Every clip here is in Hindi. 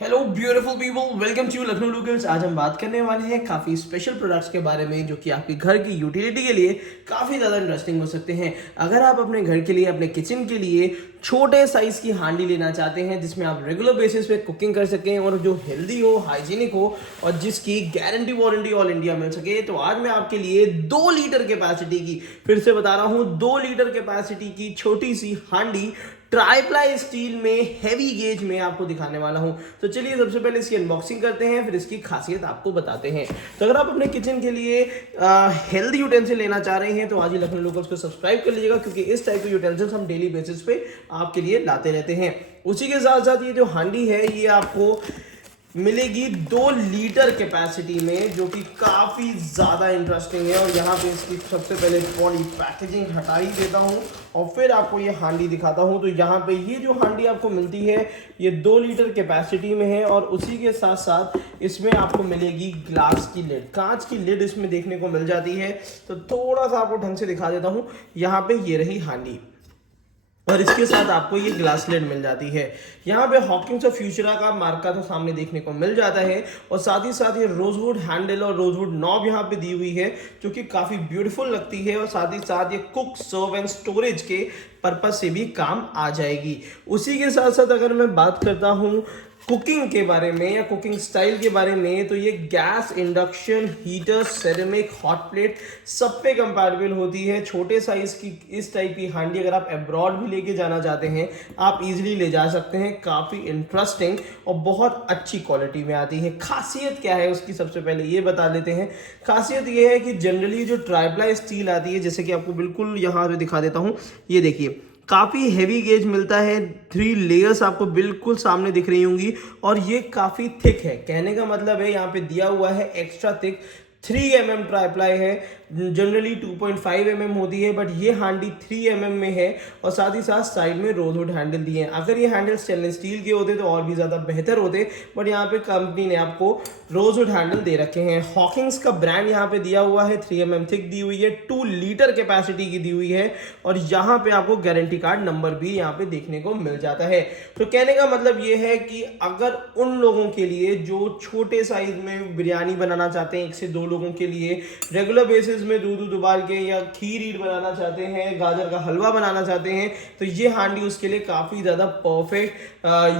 Hello beautiful people, welcome to Lucknow lookers. आज हम बात करने वाले हैं काफ़ी स्पेशल प्रोडक्ट्स के बारे में जो कि आपके घर की यूटिलिटी के लिए काफ़ी ज़्यादा इंटरेस्टिंग हो सकते हैं। अगर आप अपने घर के लिए, अपने किचन के लिए छोटे साइज़ की हांडी लेना चाहते हैं जिसमें आप रेगुलर बेसिस पे कुकिंग कर सकें और जो हेल्दी हो, हाइजीनिक हो और जिसकी गारंटी वारंटी ऑल इंडिया मिल सके, तो आज मैं आपके लिए 2 लीटर कैपेसिटी की, फिर से बता रहा हूँ, 2 लीटर कैपेसिटी की छोटी सी हांडी ट्राईप्लाई स्टील में हेवी गेज में आपको दिखाने वाला हूं। तो चलिए सबसे पहले इसकी अनबॉक्सिंग करते हैं, फिर इसकी खासियत आपको बताते हैं। तो अगर आप अपने किचन के लिए हेल्दी यूटेंसिल लेना चाह रहे हैं तो आज ही लखनऊ लोकल्स को सब्सक्राइब कर लीजिएगा, क्योंकि इस टाइप के यूटेंसिल्स हम डेली बेसिस पे आपके लिए लाते रहते हैं। उसी के साथ साथ ये जो हांडी है ये आपको मिलेगी 2 लीटर कैपेसिटी में, जो कि काफ़ी ज़्यादा इंटरेस्टिंग है। और यहाँ पे इसकी सबसे पहले बॉडी पैकेजिंग हटा ही देता हूँ और फिर आपको ये हांडी दिखाता हूँ। तो यहाँ पे ये जो हांडी आपको मिलती है ये 2 लीटर कैपेसिटी में है और उसी के साथ साथ इसमें आपको मिलेगी ग्लास की लिड, कांच की लिड इसमें देखने को मिल जाती है। तो थोड़ा सा आपको ढंग से दिखा देता हूँ। यहाँ पे ये रही हांडी और इसके साथ आपको ये ग्लास लिड मिल जाती है। यहाँ पे हॉकिंग्स और फ्यूचरा का मार्का तो सामने देखने को मिल जाता है और साथ ही साथ ये रोजवुड हैंडल और रोजवुड नॉब यहाँ पे दी हुई है, जो कि काफ़ी ब्यूटीफुल लगती है। और साथ ही साथ ये कुक, सर्व एंड स्टोरेज के पर्पज से भी काम आ जाएगी। उसी के साथ साथ अगर मैं बात करता हूँ कुकिंग के बारे में या कुकिंग स्टाइल के बारे में, तो ये gas, induction, heater, ceramic, hot plate सब पे कंपैटिबल होती है। छोटे साइज की इस टाइप की हांडी अगर आप अब्रॉड भी लेके जाना चाहते हैं आप इजीली ले जा सकते हैं। काफ़ी इंटरेस्टिंग और बहुत अच्छी क्वालिटी में आती है। खासियत क्या है उसकी सबसे पहले ये बता देते हैं। खासियत ये है कि जनरली जो ट्राईप्लाई स्टील आती है, जैसे कि आपको बिल्कुल यहाँ पे दिखा देता हूँ, ये देखिए काफ़ी हैवी गेज मिलता है। 3 लेयर्स आपको बिल्कुल सामने दिख रही होंगी और ये काफ़ी थिक है। कहने का मतलब है यहाँ पे दिया हुआ है एक्स्ट्रा थिक 3 mm ट्राईप्लाई है। जनरली 2.5 mm होती है, बट ये हांडी 3 mm में है और साथ ही साथ साइड में रोजवुड हैंडल दिए हैं। अगर ये हैंडल स्टेनलेस स्टील के होते तो और भी ज़्यादा बेहतर होते, बट यहाँ पे कंपनी ने आपको रोजवुड हैंडल दे रखे हैं। हॉकिंग्स का ब्रांड यहाँ पे दिया हुआ है, 3 mm थिक दी हुई है, 2 लीटर कैपेसिटी की दी हुई है और यहाँ पे आपको गारंटी कार्ड नंबर भी यहाँ पे देखने को मिल जाता है। तो कहने का मतलब ये है कि अगर उन लोगों के लिए जो छोटे साइज में बिरयानी बनाना चाहते हैं, 1 से 2 लोगों के लिए रेगुलर बेसिस में दूध उबाल के या खीर ईट बनाना चाहते हैं, गाजर का हलवा बनाना चाहते हैं, तो ये हांडी उसके लिए काफ़ी ज़्यादा परफेक्ट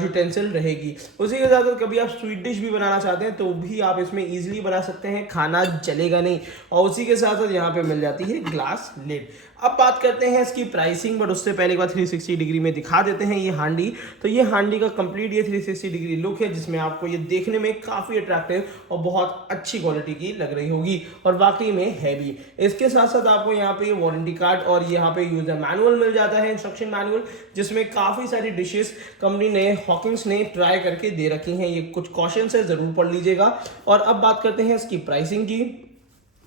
यूटेंसिल रहेगी। उसी के साथ कभी आप स्वीट डिश भी बनाना चाहते हैं तो भी आप इसमें इजीली बना सकते हैं, खाना जलेगा नहीं। और उसी के साथ साथ यहाँ पे मिल जाती है ग्लास लिड। अब बात करते हैं इसकी प्राइसिंग, बट उससे पहले एक बार 360 डिग्री में दिखा देते हैं ये हांडी। तो ये हांडी का कंप्लीट ये 360 डिग्री लुक है, जिसमें आपको ये देखने में काफ़ी अट्रैक्टिव और बहुत अच्छी क्वालिटी की लग रही होगी और वाकई में हैवी। इसके साथ साथ आपको यहाँ पे ये वारंटी कार्ड और यहाँ पे यूजर मैनुअल मिल जाता है, इंस्ट्रक्शन मैनुअल, जिसमें काफ़ी सारी डिशेस कंपनी ने, हॉकिंग्स ने ट्राई करके दे रखी हैं। ये कुछ कॉशंस है, ज़रूर पढ़ लीजिएगा। और अब बात करते हैं इसकी प्राइसिंग की।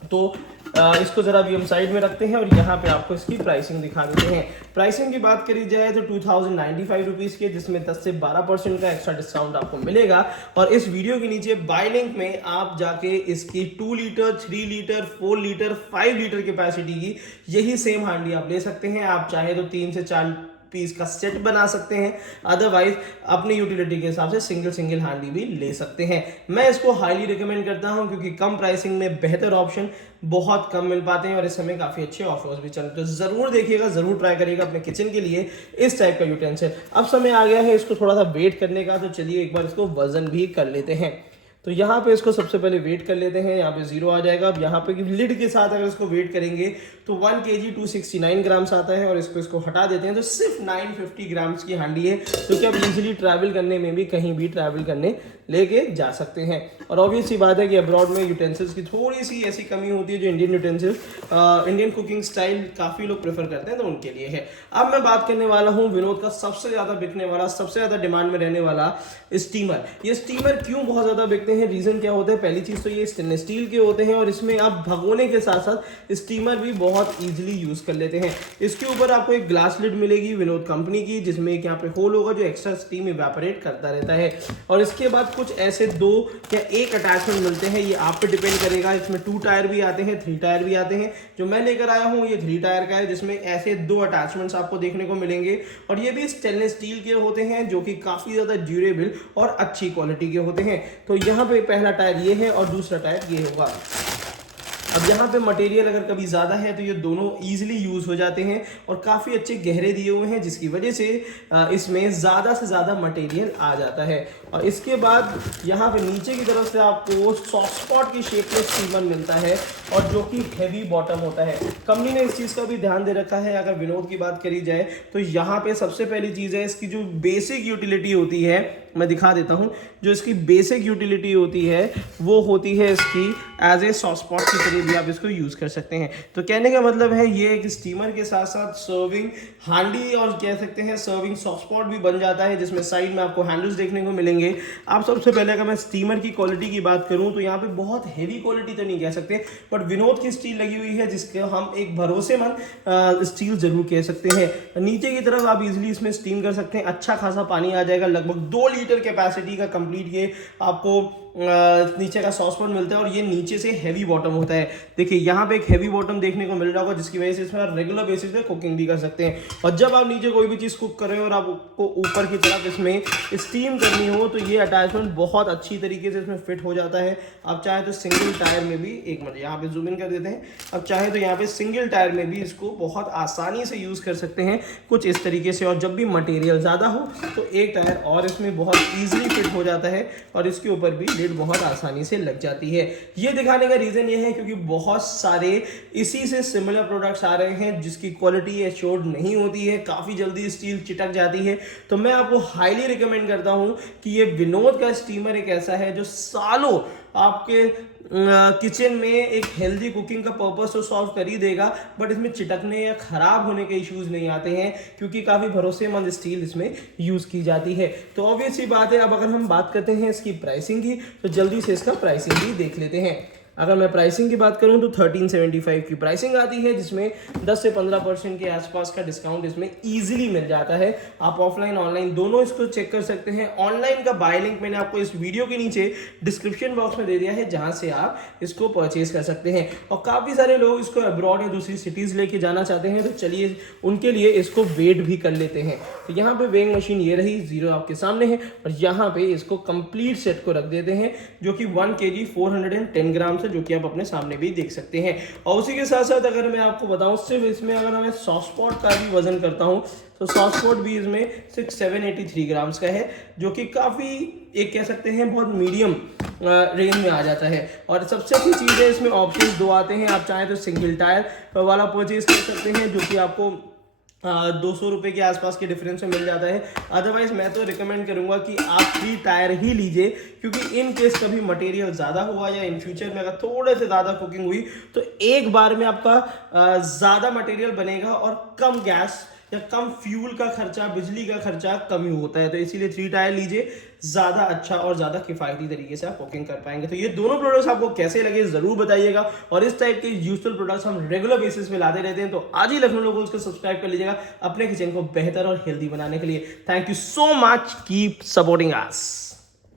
तो इसको ज़रा भी हम साइड में रखते हैं और यहाँ पे आपको इसकी प्राइसिंग दिखा देते हैं। प्राइसिंग की बात करी जाए तो 2095 रुपीज़ के, जिसमें 10 से 12% का एक्स्ट्रा डिस्काउंट आपको मिलेगा। और इस वीडियो के नीचे बाय लिंक में आप जाके इसकी 2 litre, 3 litre, 4 litre, 5 litre capacity की यही सेम हांडी आप ले सकते हैं। आप चाहे तो 3 से 4 पीस का सेट बना सकते हैं, अदरवाइज अपनी यूटिलिटी के हिसाब से सिंगल हांडी भी ले सकते हैं। मैं इसको हाईली रिकमेंड करता हूं, क्योंकि कम प्राइसिंग में बेहतर ऑप्शन बहुत कम मिल पाते हैं और इस समय काफ़ी अच्छे ऑफर्स भी चल रहे हैं। तो ज़रूर देखिएगा, ज़रूर ट्राई करिएगा अपने किचन के लिए इस टाइप का यूटेंसिल। अब समय आ गया है इसको थोड़ा सा वेट करने का, तो चलिए एक बार इसको वजन भी कर लेते हैं। तो यहाँ पे इसको सबसे पहले वेट कर लेते हैं। यहाँ पे 0 आ जाएगा। अब यहाँ पे लिड के साथ अगर इसको वेट करेंगे तो 1 kg 269 ग्राम्स आता है और इसको हटा देते हैं तो सिर्फ 950 ग्राम्स की हांडी है, जो कि आप इजीली ट्रैवल करने में भी, कहीं भी ट्रैवल करने लेके जा सकते हैं। और ऑब्वियस सी बात है कि अब्रॉड में यूटेंसिल्स की थोड़ी सी ऐसी कमी होती है जो Indian utensils, Indian cooking style काफ़ी लोग प्रेफर करते हैं, तो उनके लिए है। अब मैं बात करने वाला हूँ विनोद का सबसे ज़्यादा बिकने वाला, सबसे ज़्यादा डिमांड में रहने वाला स्टीमर। ये स्टीमर क्यों बहुत ज़्यादा बिकते लेते हैं रीज़न क्या होता है। पहली चीज़ तो ये स्टेनलेस स्टील के होते हैं और इसमें आप भगोने के साथ साथ स्टीमर भी बहुत ईजिली यूज़ कर लेते हैं। इसके ऊपर आपको एक ग्लास लिड मिलेगी विनोद कंपनी की, जिसमें एक यहाँ पे होल होगा जो एक्स्ट्रा स्टीम इवेपोरेट करता रहता है। और इसके बाद कुछ ऐसे 2 या 1 अटैचमेंट मिलते हैं, ये आप पे डिपेंड करेगा। इसमें 2 टायर भी आते हैं, 3 टायर भी आते हैं। जो मैं लेकर आया हूँ ये 3 टायर का है, जिसमें ऐसे 2 अटैचमेंट्स आपको देखने को मिलेंगे और ये भी स्टेनलेस स्टील के होते हैं जो कि काफ़ी ज़्यादा ड्यूरेबल और अच्छी क्वालिटी के होते हैं। तो यहाँ पे पहला टायर ये है और दूसरा टायर ये होगा। अब यहाँ पे मटेरियल अगर कभी ज़्यादा है तो ये दोनों ईजिली यूज़ हो जाते हैं और काफ़ी अच्छे गहरे दिए हुए हैं, जिसकी वजह से इसमें ज़्यादा से ज़्यादा मटेरियल आ जाता है। और इसके बाद यहाँ पे नीचे की तरफ से आपको सॉफ्ट स्पॉट की शेप में स्टीमर मिलता है और जो कि हैवी बॉटम होता है। कंपनी ने इस चीज़ का भी ध्यान दे रखा है। अगर विनोद की बात करी जाए तो यहाँ पे सबसे पहली चीज़ है इसकी जो बेसिक यूटिलिटी होती है, मैं दिखा देता हूँ। जो इसकी बेसिक यूटिलिटी होती है वो होती है इसकी एज ए सॉफ्ट स्पॉट की तरह भी आप इसको यूज़ कर सकते हैं। तो कहने का मतलब है ये एक स्टीमर के साथ साथ सर्विंग हांडी और कह सकते हैं सर्विंग सॉफ्ट स्पॉट भी बन जाता है, जिसमें साइड में आपको हैंडल्स देखने को मिलेंगे। आप सबसे पहले अगर मैं स्टीमर की क्वालिटी की बात करूं तो यहाँ पे बहुत हेवी क्वालिटी तो नहीं कह सकते, बट विनोद की स्टील लगी हुई है जिसके हम एक भरोसेमंद स्टील जरूर कह सकते हैं। नीचे की तरफ आप इजिली इसमें स्टीम कर सकते हैं, अच्छा खासा पानी आ जाएगा। लगभग 2 लीटर कैपेसिटी का कंप्लीट ये आपको नीचे का सॉसपैन मिलता है और ये नीचे से हैवी बॉटम होता है। देखिए यहाँ पे एक हैवी बॉटम देखने को मिल रहा होगा, जिसकी वजह से इसमें आप रेगुलर बेसिस पे कुकिंग भी कर सकते हैं। और जब आप नीचे कोई भी चीज़ कुक कर रहे हो और आपको ऊपर की तरफ इसमें स्टीम करनी हो तो ये अटैचमेंट बहुत अच्छी तरीके से इसमें फिट हो जाता है। आप चाहे तो सिंगल टायर में भी, एक मिनट यहाँ पे जूम इन कर देते हैं, अब चाहे तो यहाँ पे सिंगल टायर में भी इसको बहुत आसानी से यूज़ कर सकते हैं कुछ इस तरीके से। और जब भी मटेरियल ज़्यादा हो तो एक टायर और इसमें बहुत ईजिली फिट हो जाता है और इसके ऊपर भी लिड बहुत आसानी से लग जाती है। ये दिखाने का रीज़न ये है क्योंकि बहुत सारे इसी से सिमिलर प्रोडक्ट्स आ रहे हैं जिसकी क्वालिटी एश्योर्ड नहीं होती है, काफ़ी जल्दी स्टील चिटक जाती है। तो मैं आपको हाईली रिकमेंड करता हूं कि ये विनोद का स्टीमर एक ऐसा है जो सालों आपके किचन में एक हेल्दी कुकिंग का पर्पस तो सॉल्व कर ही देगा, बट इसमें चिटकने या खराब होने के इश्यूज नहीं आते हैं क्योंकि काफ़ी भरोसेमंद स्टील इसमें यूज़ की जाती है। तो ऑब्वियस सी बात है। अब अगर हम बात करते हैं इसकी प्राइसिंग की तो जल्दी से इसका प्राइसिंग भी देख लेते हैं। अगर मैं प्राइसिंग की बात करूं तो 1375 की प्राइसिंग आती है, जिसमें 10 से 15% के आसपास का डिस्काउंट इसमें इजीली मिल जाता है। आप ऑफलाइन ऑनलाइन दोनों इसको चेक कर सकते हैं। ऑनलाइन का बाय लिंक मैंने आपको इस वीडियो के नीचे डिस्क्रिप्शन बॉक्स में दे दिया है, जहां से आप इसको परचेज कर सकते हैं। और काफ़ी सारे लोग इसको अब्रॉड या दूसरी सिटीज़ लेके जाना चाहते हैं, तो चलिए उनके लिए इसको वेट भी कर लेते हैं। तो यहाँ पे वेइंग मशीन ये रही, 0 आपके सामने है और यहाँ पे इसको कंप्लीट सेट को रख देते हैं, जो कि 1 kg 410 ग्राम, जो कि आप अपने सामने भी देख सकते हैं। और उसी के साथ साथ अगर मैं आपको बताऊं सिर्फ इसमें अगर मैं सॉफ्ट स्पॉट का भी वजन करता हूं तो सॉफ्ट स्पॉट भी इसमें 783 ग्राम्स का है, जो कि काफ़ी एक कह सकते हैं बहुत मीडियम रेंज में आ जाता है। और सबसे अच्छी चीज़ है इसमें ऑप्शंस 2 आते हैं। आप चाहें तो सिंगल टायर वाला परचेज कर सकते हैं, जो कि आपको 200 रुपये के आसपास के डिफरेंस में मिल जाता है। अदरवाइज मैं तो रिकमेंड करूंगा कि आप 3 टायर ही लीजिए, क्योंकि इन केस कभी मटेरियल ज़्यादा हुआ या इन फ्यूचर में अगर थोड़े से ज़्यादा कुकिंग हुई तो एक बार में आपका ज़्यादा मटेरियल बनेगा और कम गैस या कम फ्यूल का खर्चा, बिजली का खर्चा कम ही होता है। तो इसीलिए 3 टायर लीजिए, ज़्यादा अच्छा और ज़्यादा किफ़ायती तरीके से आप कुकिंग कर पाएंगे। तो ये दोनों प्रोडक्ट्स आपको कैसे लगे ज़रूर बताइएगा, और इस टाइप के यूजफुल प्रोडक्ट्स हम रेगुलर बेसिस पे लाते रहते हैं। तो आज ही लखनऊ लोगोस को सब्सक्राइब कर लीजिएगा अपने किचन को बेहतर और हेल्दी बनाने के लिए। Thank you so much, keep supporting us.